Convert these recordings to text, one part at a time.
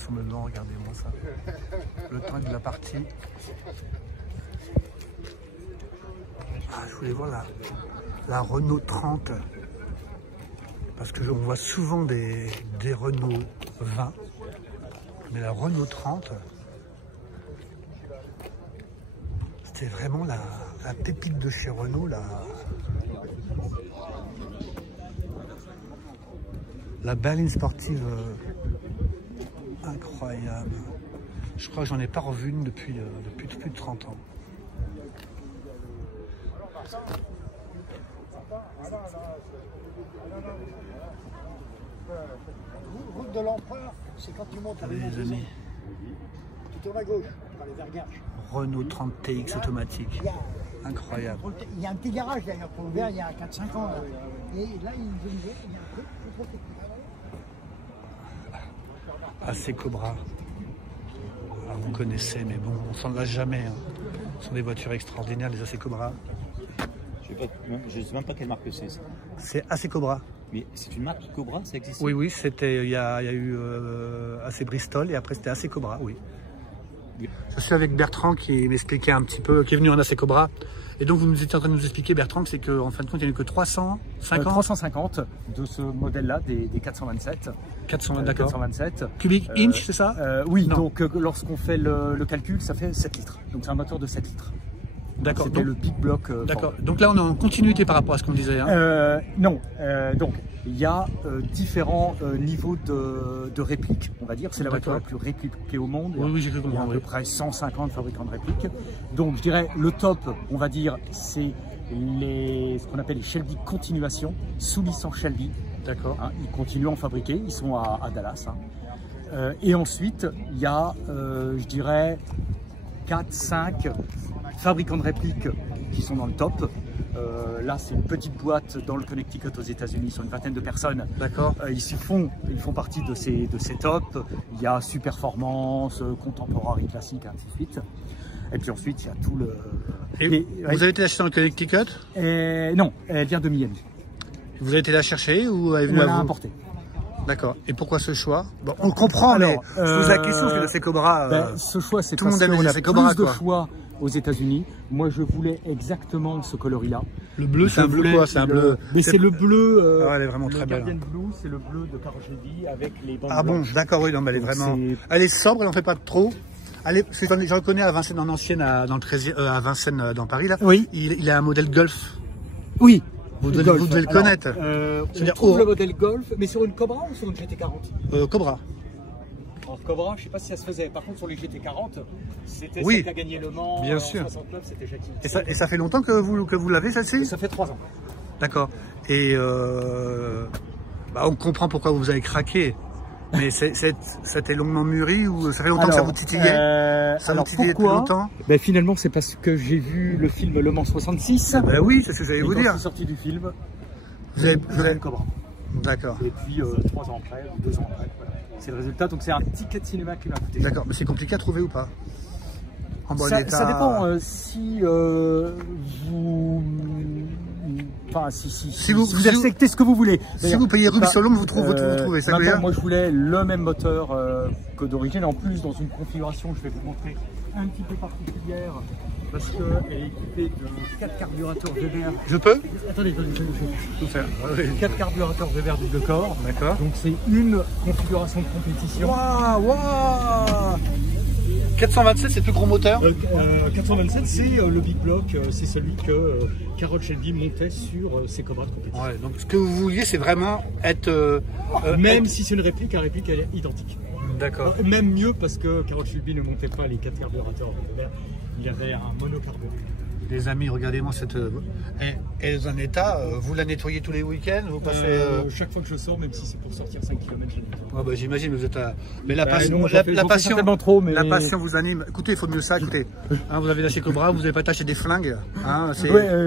sur le temps, regardez-moi ça. Le temps de la partie. Ah, je voulais voir la Renault 30. Parce que on voit souvent des Renault 20. Mais la Renault 30, c'était vraiment la pépite de chez Renault. La berline sportive incroyable. Je crois que j'en ai pas revu une depuis plus de 30 ans. Route de l'Empereur, c'est quand tu montes à les amis. Tu tournes à gauche, par les Vergarches. Renault 30 TX automatique. Incroyable. Il y a un petit garage d'ailleurs pour ouvert il y a 4-5 ans. Là. Et là, il y a un truc. AC Cobra. Alors, vous connaissez, mais bon, on s'en lasse jamais. Hein. Ce sont des voitures extraordinaires, les AC Cobra. Je ne sais même pas quelle marque c'est. C'est AC Cobra. Mais c'est une marque Cobra, ça existe? Oui, c'était. Il y a eu AC Bristol et après c'était AC Cobra, oui. Je suis avec Bertrand qui m'expliquait un petit peu, qui est venu en AC Cobra. Et donc vous nous étiez en train de nous expliquer, Bertrand, que c'est qu'en fin de compte, il n'y a eu que 350 de ce modèle-là, des 427. 420, d'accord. 427. Cubic inch, c'est ça? Oui, non. Donc lorsqu'on fait le calcul, ça fait 7 litres. Donc c'est un moteur de 7 litres. D'accord. C'était le Big Block. D'accord. Donc là, on est en continuité par rapport à ce qu'on disait. Hein. Non. Donc, il y a différents niveaux de répliques, on va dire. C'est la voiture la plus répliquée au monde. Oui, j'ai cru comprendre. Il y a à peu près 150 fabricants de répliques. Donc, je dirais, le top, on va dire, c'est ce qu'on appelle les Shelby Continuation, sous licence Shelby. D'accord. Hein, ils continuent à en fabriquer. Ils sont à Dallas. Hein. Et ensuite, il y a, je dirais, 4-5 fabricants de répliques qui sont dans le top. Là, c'est une petite boîte dans le Connecticut aux États-Unis, ils sont une vingtaine de personnes. D'accord. Ils font partie de ces tops. Il y a Superformance, Contemporary classique, ainsi de suite. Et puis ensuite, il y a tout le. Et vous avez été acheté dans le Connecticut? Non, elle vient de Miami. Vous avez été la chercher ou elle est venue On à l'a vous? importée. D'accord. Et pourquoi ce choix? Bon, on comprend, Alors, mais je pose la question, parce que le AC Cobra. Ce choix, c'est tout le parce monde aime qu'on les a AC Cobra, plus de quoi. choix aux États-Unis. Moi, je voulais exactement ce coloris-là. Le bleu, c'est un bleu quoi? C'est un bleu. Mais c'est le bleu. Ah, elle est vraiment très belle. Le Blue, c'est le bleu de Carroll Shelby avec les bandes Ah bon, blanches. d'accord, oui, non, mais elle est vraiment. Elle est sobre, elle en fait pas trop. Allez, je reconnais à Vincennes en ancienne, dans le 13e, à Vincennes dans Paris là. Oui. Il a un modèle Golf. Oui. Vous devez le connaître. On trouve le modèle Golf, mais sur une Cobra ou sur une GT40? Cobra. Alors Cobra, je sais pas si ça se faisait. Par contre, sur les GT40, c'était Oui. celle qui a gagné Le Mans. Bien en sûr. 69, c'était Jackie. Et ça fait longtemps que vous l'avez celle-ci? Ça fait 3 ans. D'accord. Et on comprend pourquoi vous avez craqué. Mais c'était longuement mûri ou ça fait longtemps que ça vous titillait? Ça vous titillait depuis longtemps? Finalement, c'est parce que j'ai vu le film Le Mans 66. Oui, c'est ce que j'allais vous dire. Quand je suis sorti du film, vous avez le Cobra. D'accord. Et puis 3 ans après, ou 2 ans après, voilà. C'est le résultat. Donc c'est un ticket de cinéma qui m'a coûté. D'accord, mais c'est compliqué à trouver ou pas? En bon état. Ça dépend si vous. Enfin, si vous acceptez ce que vous voulez. Si vous payez Ruby Solomon, vous trouvez ça. Moi, je voulais le même moteur que d'origine. En plus, dans une configuration, je vais vous montrer un petit peu particulière, parce qu'elle est équipée de 4 carburateurs Weber. Je peux? Attendez, je vais tout faire. 4 carburateurs Weber double corps. D'accord. Donc, c'est une configuration de compétition. Waouh! 427, c'est le plus gros moteur? 427, c'est le Big Block, c'est celui que Carroll Shelby montait sur ses Cobra de compétition. Ouais, donc ce que vous vouliez, c'est vraiment être... même si c'est une réplique, la réplique elle est identique. D'accord. Même mieux parce que Carroll Shelby ne montait pas les 4 carburateurs Weber, il y avait un monocarburant. Les amis, regardez-moi cette... Elle est dans un état, vous la nettoyez tous les week-ends? Vous passez... Chaque fois que je sors, même si c'est pour sortir 5 km, je nettoie. J'imagine, vous êtes à... Mais la passion, non, la passion, trop, mais... la passion vous anime. Écoutez, il faut mieux ça, écoutez. Hein, vous avez lâché Cobra, vous n'avez pas tâché des flingues. Hein,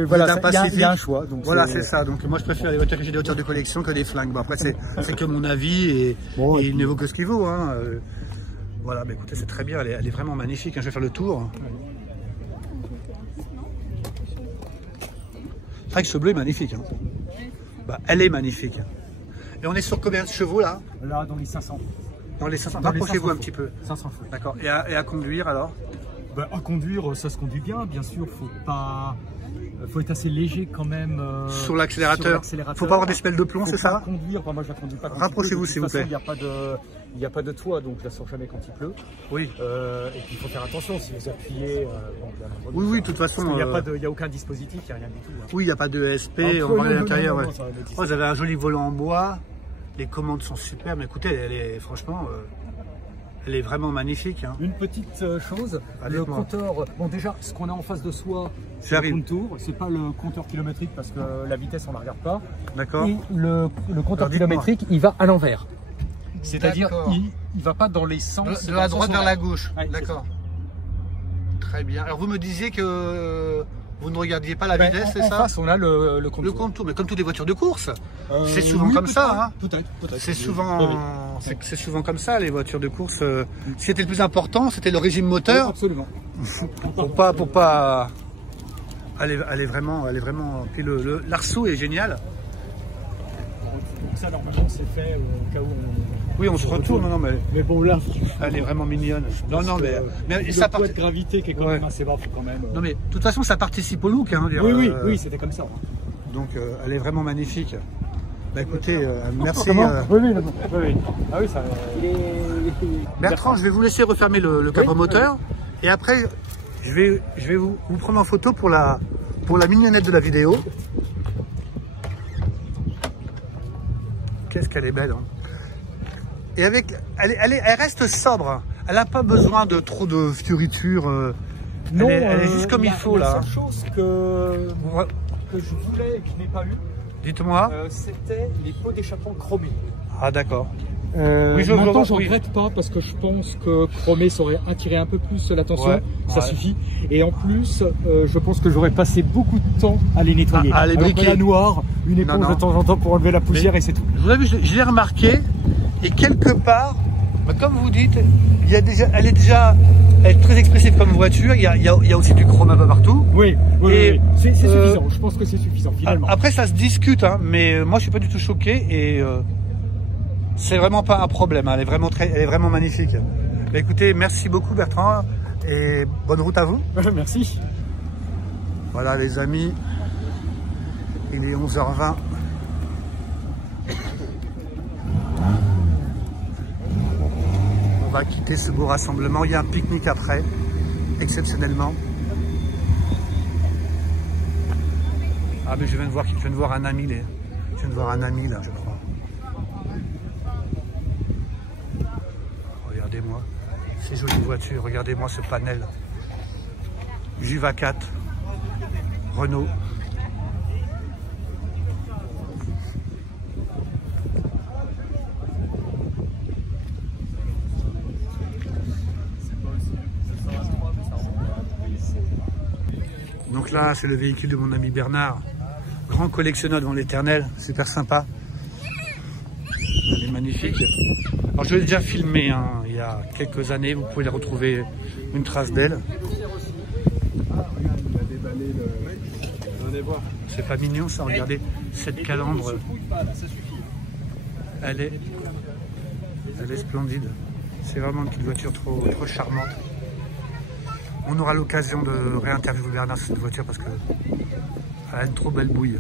voilà, il y a un choix. Donc voilà, c'est ça. Donc moi, je préfère les voitures que j'ai des voitures de collection que des flingues. Bon, après, c'est que mon avis et il ne vaut que ce qu'il vaut. Hein. Voilà, mais écoutez, c'est très bien. Elle est vraiment magnifique. Hein. Je vais faire le tour. C'est vrai que ce bleu est magnifique. Hein. Elle est magnifique. Et on est sur combien de chevaux là? Là, dans les 500. Dans les 500. Dans les Rapprochez-vous 500 un petit peu. 500 chevaux. D'accord. Et à conduire alors? Ben, à conduire, ça se conduit bien sûr. Faut être assez léger quand même. Sur l'accélérateur. Faut pas avoir des semelles de plomb, c'est ça? Conduire, enfin, moi je la conduis pas. Rapprochez-vous s'il vous plaît. Il n'y a pas de toit, donc je la sors jamais quand il pleut. Oui. Et puis il faut faire attention si vous appuyez. Oui, de toute façon. Il n'y a aucun dispositif, il n'y a rien du tout. Hein. Oui, il n'y a pas de ESP, on va à l'intérieur. Ouais. Vous avez un joli volant en bois. Les commandes sont superbes. Mais écoutez, franchement, elle est vraiment magnifique. Hein. Une petite chose, le compteur. Bon, déjà, ce qu'on a en face de soi, c'est le contour. C'est pas le compteur kilométrique parce que la vitesse, on la regarde pas. D'accord. Et le compteur kilométrique, il va à l'envers. C'est-à-dire, il ne va pas dans les sens. De la droite vers la gauche. Ouais, d'accord. Très bien. Alors, vous me disiez que vous ne regardiez pas la vitesse, c'est ça? En face, on a le contour. Le contour, mais comme toutes les voitures de course. C'est souvent comme ça. Hein. Peut-être. C'est souvent comme ça, les voitures de course. Ce qui était le plus important, c'était le régime moteur. Oui, absolument. pour pas. Elle est vraiment. Puis l'arceau est génial. Donc ça, normalement, c'est fait au cas où Oui, on se retourne, non, mais bon, là, elle est vraiment mignonne. Non, mais ça poids de gravité qui est quand même assez bas, quand même. Non, mais de toute façon, ça participe au look. Hein, oui, c'était comme ça. Donc, elle est vraiment magnifique. Bah écoutez, merci. Oui. Ah oui, ça. Bertrand, je vais vous laisser refermer le capot moteur, et après, je vais vous prendre en photo pour la mignonnette de la vidéo. Qu'est-ce qu'elle est belle, hein. Et elle reste sobre. Elle n'a pas besoin de trop de fioritures. Non, elle est juste comme il faut là. La seule chose que je voulais et que je n'ai pas eu, dites-moi, c'était les pots d'échappement chromés. Ah d'accord. Oui, maintenant, je ne regrette pas parce que je pense que chromé ça aurait attiré un peu plus l'attention. Ça suffit. Et en plus, je pense que j'aurais passé beaucoup de temps à les nettoyer. À les briquer. La noire, une éponge de temps en temps pour enlever la poussière et c'est tout. Vous avez vu, je l'ai remarqué. Et quelque part, comme vous dites, elle est très expressive comme voiture. Il y a aussi du chrome un peu partout. Oui. C'est suffisant. Je pense que c'est suffisant finalement. Après, ça se discute, hein, mais moi, je suis pas du tout choqué et c'est vraiment pas un problème. Hein, elle est vraiment magnifique. Bah, écoutez, merci beaucoup Bertrand et bonne route à vous. Merci. Voilà les amis, il est 11h20. On va quitter ce beau rassemblement. Il y a un pique-nique après, exceptionnellement. Ah mais je viens de voir un ami là, je crois. Regardez-moi ces jolies voitures, regardez-moi ce panel. Juva 4, Renault. Donc là, c'est le véhicule de mon ami Bernard, grand collectionneur devant l'éternel, super sympa. Elle est magnifique. Alors je l'ai déjà filmé hein, il y a quelques années, vous pouvez la retrouver une trace d'elle. C'est pas mignon ça, regardez cette calandre. Elle est splendide. C'est vraiment une petite voiture trop charmante. On aura l'occasion de réinterviewer Bernard sur cette voiture parce qu'elle a une trop belle bouille.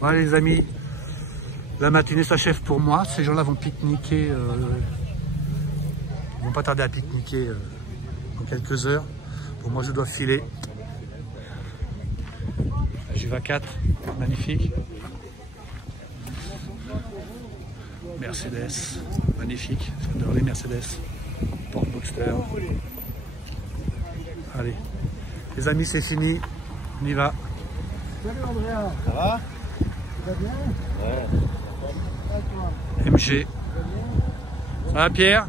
Voilà les amis, la matinée s'achève pour moi. Ces gens-là vont pique-niquer, ils vont pas tarder à pique-niquer dans quelques heures. Pour moi je dois filer. La Juva 4, magnifique. Mercedes, magnifique. J'adore les Mercedes. Porte Boxster. Allez, les amis, c'est fini. On y va. Salut Andrea. Ça va? Ça va bien? Ouais. MG. Ça va Pierre?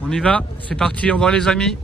On y va, c'est parti, au revoir les amis.